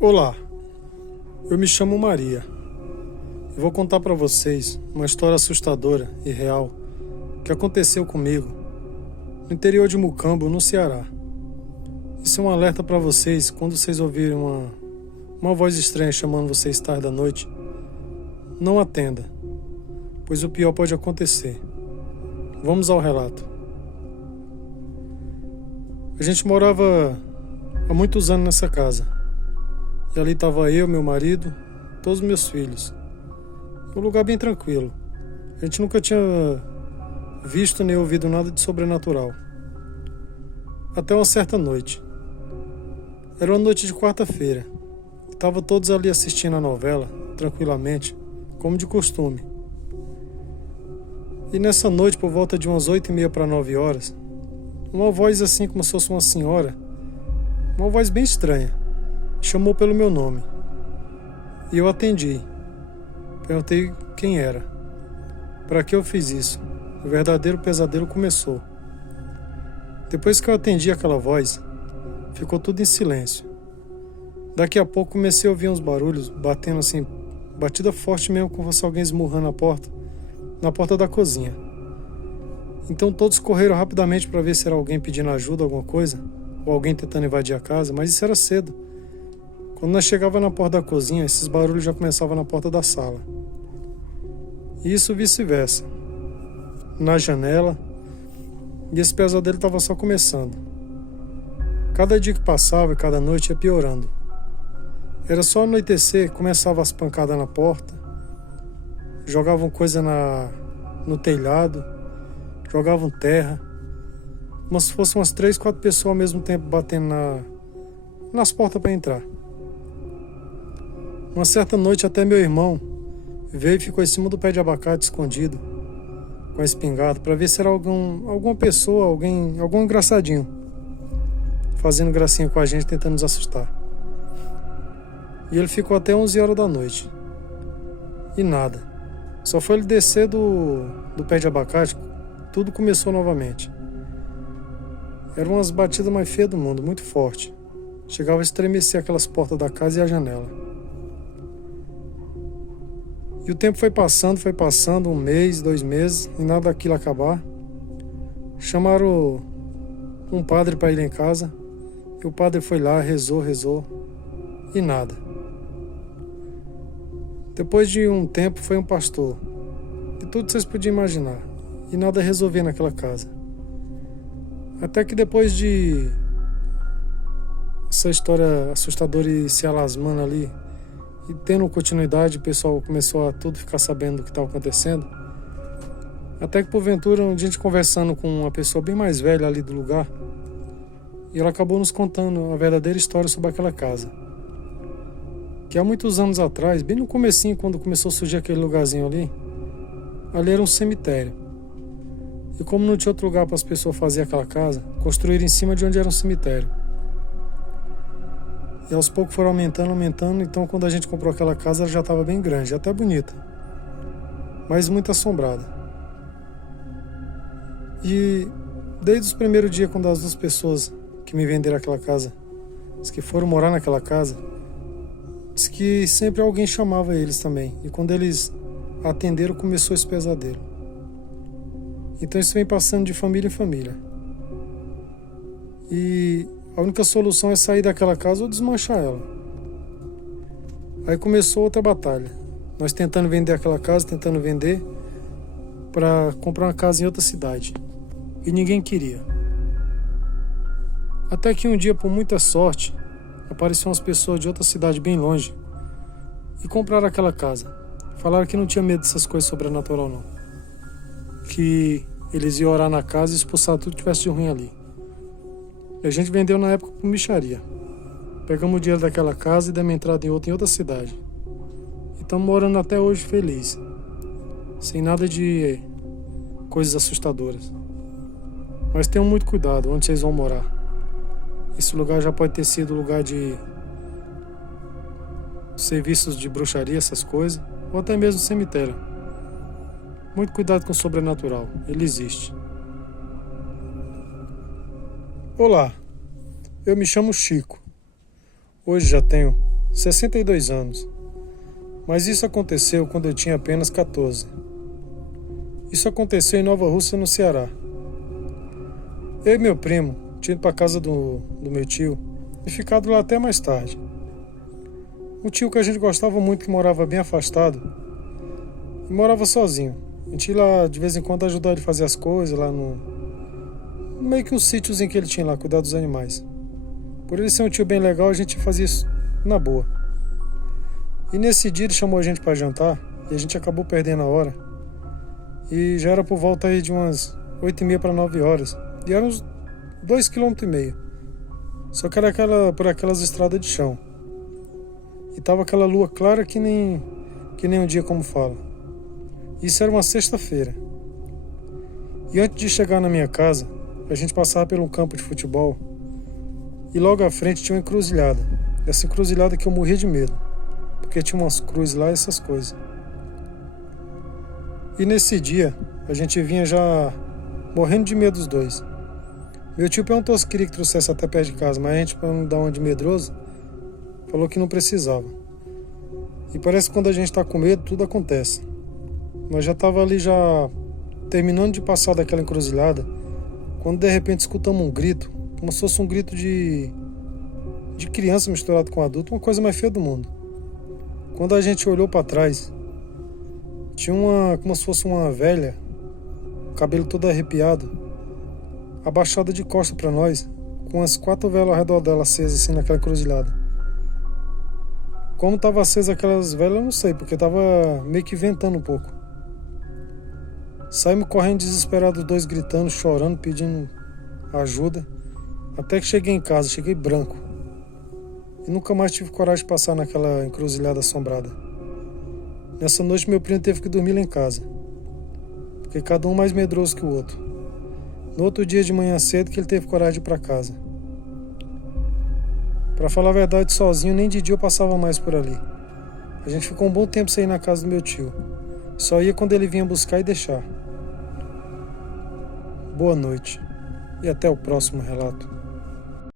Olá, eu me chamo Maria e vou contar para vocês uma história assustadora e real que aconteceu comigo no interior de Mucambo, no Ceará. Isso é um alerta para vocês quando vocês ouvirem uma voz estranha chamando vocês tarde da noite. Não atenda, pois o pior pode acontecer. Vamos ao relato. A gente morava há muitos anos nessa casa. E ali estava eu, meu marido, todos os meus filhos. Um lugar bem tranquilo. A gente nunca tinha visto nem ouvido nada de sobrenatural. Até uma certa noite. Era uma noite de quarta-feira. Estavam todos ali assistindo a novela, tranquilamente, como de costume. E nessa noite, por volta de umas 8h30 para 9 horas, uma voz assim como se fosse uma senhora, uma voz bem estranha, chamou pelo meu nome. E eu atendi. Perguntei quem era. Para que eu fiz isso? O verdadeiro pesadelo começou. Depois que eu atendi aquela voz, ficou tudo em silêncio. Daqui a pouco comecei a ouvir uns barulhos, batendo assim, batida forte mesmo, como se alguém esmurrando na porta da cozinha. Então todos correram rapidamente para ver se era alguém pedindo ajuda, alguma coisa, ou alguém tentando invadir a casa, mas isso era cedo. Quando nós chegávamos na porta da cozinha, esses barulhos já começavam na porta da sala. E isso vice-versa. Na janela. E esse pesadelo estava só começando. Cada dia que passava e cada noite ia piorando. Era só anoitecer, começavam as pancadas na porta, jogavam coisa no telhado, jogavam terra, como se fossem umas 3, 4 pessoas ao mesmo tempo batendo nas portas para entrar. Uma certa noite até meu irmão veio e ficou em cima do pé de abacate escondido, com a espingarda, para ver se era alguma pessoa, algum engraçadinho, fazendo gracinha com a gente, tentando nos assustar. E ele ficou até 11 horas da noite. E nada. Só foi ele descer do pé de abacate, tudo começou novamente. Eram umas batidas mais feias do mundo, muito forte. Chegava a estremecer aquelas portas da casa e a janela. E o tempo foi passando, 1 mês, 2 meses, e nada daquilo acabar. Chamaram um padre para ir em casa, e o padre foi lá, rezou, e nada. Depois de um tempo foi um pastor, e tudo vocês podiam imaginar, e nada resolvia naquela casa. Até que depois de essa história assustadora e se alasmando ali, e tendo continuidade, o pessoal começou a tudo ficar sabendo do que estava acontecendo. Até que porventura, a gente conversando com uma pessoa bem mais velha ali do lugar, e ela acabou nos contando a verdadeira história sobre aquela casa. Que há muitos anos atrás, bem no comecinho, quando começou a surgir aquele lugarzinho ali era um cemitério. E como não tinha outro lugar para as pessoas fazerem aquela casa, construíram em cima de onde era um cemitério. E aos poucos foram aumentando, então quando a gente comprou aquela casa, ela já estava bem grande, até bonita, mas muito assombrada. E desde os primeiros dias, quando as 2 pessoas que me venderam aquela casa, que foram morar naquela casa, diz que sempre alguém chamava eles também, e quando eles atenderam, começou esse pesadelo. Então isso vem passando de família em família. E a única solução é sair daquela casa ou desmanchar ela. Aí começou outra batalha. Nós tentando vender aquela casa, para comprar uma casa em outra cidade. E ninguém queria. Até que um dia, por muita sorte, apareceram umas pessoas de outra cidade bem longe e compraram aquela casa. Falaram que não tinha medo dessas coisas sobrenatural não. Que eles iam orar na casa e expulsar tudo que tivesse de ruim ali. E a gente vendeu na época por mixaria. Pegamos o dinheiro daquela casa e demos entrada em outra cidade. E estamos morando até hoje feliz. Sem nada de coisas assustadoras. Mas tenham muito cuidado onde vocês vão morar. Esse lugar já pode ter sido lugar de serviços de bruxaria, essas coisas, ou até mesmo cemitério. Muito cuidado com o sobrenatural, ele existe. Olá, eu me chamo Chico. Hoje já tenho 62 anos. Mas isso aconteceu quando eu tinha apenas 14. Isso aconteceu em Nova Rússia, no Ceará. Eu e meu primo tinha ido para casa do meu tio e ficado lá até mais tarde. Um tio que a gente gostava muito, que morava bem afastado e morava sozinho. A gente ia lá de vez em quando ajudar ele a fazer as coisas lá no meio que um sítiozinho que ele tinha lá, cuidar dos animais. Por ele ser um tio bem legal, a gente fazia isso na boa. E nesse dia ele chamou a gente para jantar e a gente acabou perdendo a hora. E já era por volta aí de umas 8h30 para 9 horas. E eram uns 2,5 km. Só que era por aquelas estradas de chão. E tava aquela lua clara que nem um dia, como fala. Isso era uma sexta-feira. E antes de chegar na minha casa, a gente passava por um campo de futebol. E logo à frente tinha uma encruzilhada. Essa encruzilhada que eu morria de medo. Porque tinha umas cruzes lá e essas coisas. E nesse dia, a gente vinha já morrendo de medo dos dois. Meu tio perguntou se queria que trouxesse até perto de casa, mas a gente, para não dar uma de medroso, falou que não precisava. E parece que quando a gente está com medo, tudo acontece. Nós já estava ali já terminando de passar daquela encruzilhada, quando de repente escutamos um grito, como se fosse um grito de criança misturado com adulto, uma coisa mais feia do mundo. Quando a gente olhou para trás, tinha como se fosse uma velha, cabelo todo arrepiado, abaixada de costas para nós, com as 4 velas ao redor dela acesas assim naquela encruzilhada. Como estava acesa aquelas velas, eu não sei, porque estava meio que ventando um pouco. Saímos correndo desesperados, os dois gritando, chorando, pedindo ajuda, até que cheguei em casa, cheguei branco. E nunca mais tive coragem de passar naquela encruzilhada assombrada. Nessa noite meu primo teve que dormir lá em casa, porque cada um mais medroso que o outro. No outro dia de manhã cedo que ele teve coragem de ir para casa. Para falar a verdade, sozinho nem de dia eu passava mais por ali. A gente ficou um bom tempo sem ir na casa do meu tio. Só ia quando ele vinha buscar e deixar. Boa noite e até o próximo relato.